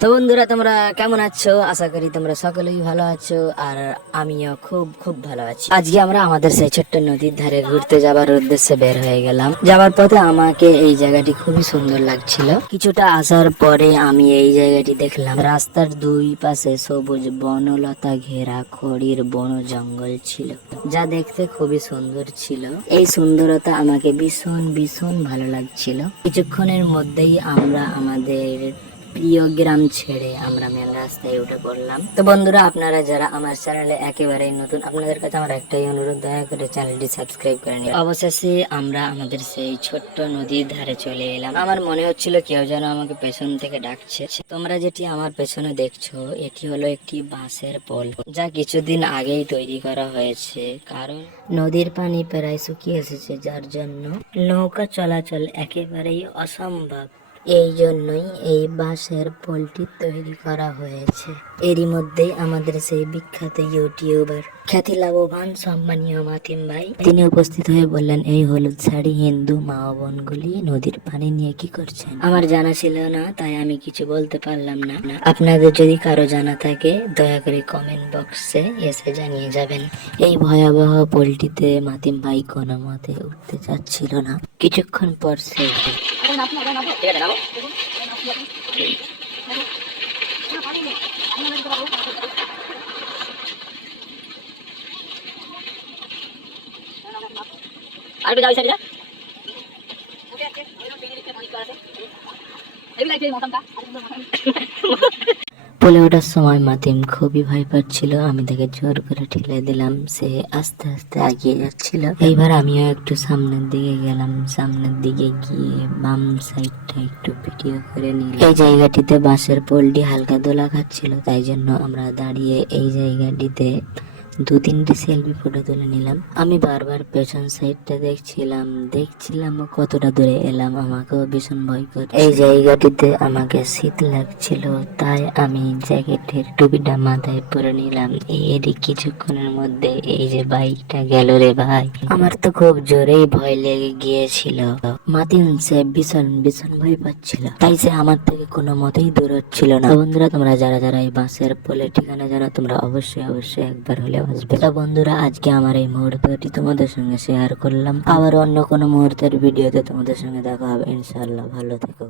তো বন্ধুরা, তোমরা কেমন আছো? আশা করি তোমরা সকলেই ভালো আছো, আর আমিও খুব খুব ভালো আছি। আজকে আমরা আমাদের সেই ছোট্ট নদীর ধারে ঘুরতে যাবার উদ্দেশ্যে বের হয়ে গেলাম। যাবার পথে আমাকে এই জায়গাটি খুবই সুন্দর লাগছিল। কিছুটা আসার পরে আমি এই জায়গাটি দেখলাম। রাস্তার দুই পাশে সবুজ বনলতা ঘেরা খড়ির বন জঙ্গল ছিল, যা দেখতে খুবই সুন্দর ছিল। এই সুন্দরতা আমাকে ভীষণ ভীষণ ভালো লাগছিল। কিছুক্ষণের মধ্যেই আমরা আমাদের প্রিয় গ্রাম ছেড়ে আমরা মেন রাস্তায় উঠে পড়লাম। তো বন্ধুরা, আপনারা যারা আমার চ্যানেলে একেবারেই নতুন, আপনাদের কাছে আমার একটাই অনুরোধ, দয়া করে চ্যানেলটি সাবস্ক্রাইব করে নিন। অবশেষে আমরা আমাদের সেই ছোট্ট নদীর ধারে চলে এলাম। আমার মনে হচ্ছিল কেউ যেন আমাকে পেছন থেকে ডাকছে। তোমরা যেটি আমার পেছনে দেখছো, এটি হলো একটি বাঁশের পোল, যা কিছুদিন আগেই তৈরি করা হয়েছে। কারণ নদীর পানি প্রায় শুকিয়ে এসেছে, যার জন্য নৌকা চলাচল একেবারেই অসম্ভব। এই জন্যই এই বাঁশের পোলটি তৈরি করা হয়েছে। এরই মধ্যেই আমাদের সেই বিখ্যাত ইউটিউবার, খ্যাতি লাভবান সম্মানীয় মাতিম ভাই, তিনি উপস্থিত হয়ে বললেন, এই হলুদ শাড়ি হিন্দু মা বোনগুলি নদীর পানি নিয়ে কি করছেন? আমার জানা ছিল না, তাই আমি কিছু বলতে পারলাম না। আপনাদের যদি কারো জানা থাকে, দয়া করে কমেন্ট বক্সে এসে জানিয়ে যাবেন। এই ভয়াবহ পোলটিতে মাতিম ভাই কোনো মতে উঠতে চাচ্ছিল না। কিছুক্ষণ পর সে বলে ওঠার সময় মাতিম খুবই ভয় পাচ্ছিল। আমি তাকে জোর করে ঠেলে দিলাম। সে আস্তে আস্তে এগিয়ে যাচ্ছিল। এইবার আমিও একটু সামনের দিকে গেলাম। সামনের দিকে গিয়ে বাম সাইডটা একটু ভিডিও করে নিলাম। এই জায়গাটিতে বাঁশের পোলটি হালকা দোলা খাচ্ছিল, তাই জন্য আমরা দাঁড়িয়ে এই জায়গাটিতে দু তিনটে সেলফি ফটো তুলে নিলাম। আমি বারবার পেছন সাইডটা দেখছিলাম কতটা দূরে এলাম। আমাকেও ভীষণ ভয় করছে। এই জায়গাটিতে আমাকে শীত লাগছিল, তাই আমি জ্যাকেটের টুপিটা মাথায় পরে নিলাম। এরই কিছুক্ষণের মধ্যে এই যে বাইকটা গেল রে ভাই, আমার তো খুব জোরেই ভয় লেগে গিয়েছিল। মাতিন সে ভীষণ ভীষণ ভয় পাচ্ছিল, তাই সে আমার থেকে কোনো মতেই দূর হচ্ছিল না। বন্ধুরা, তোমরা যারা যারা এই বাসের পোলের ঠিকানা জানো, তোমরা অবশ্যই অবশ্যই একবার হলেও আসবে। তো বন্ধুরা, আজকে আমার এই মুহূর্তটি তোমাদের সঙ্গে শেয়ার করলাম। আবার অন্য কোনো মুহূর্তের ভিডিওতে তোমাদের সঙ্গে দেখা হবে ইনশাআল্লাহ। ভালো থেকো।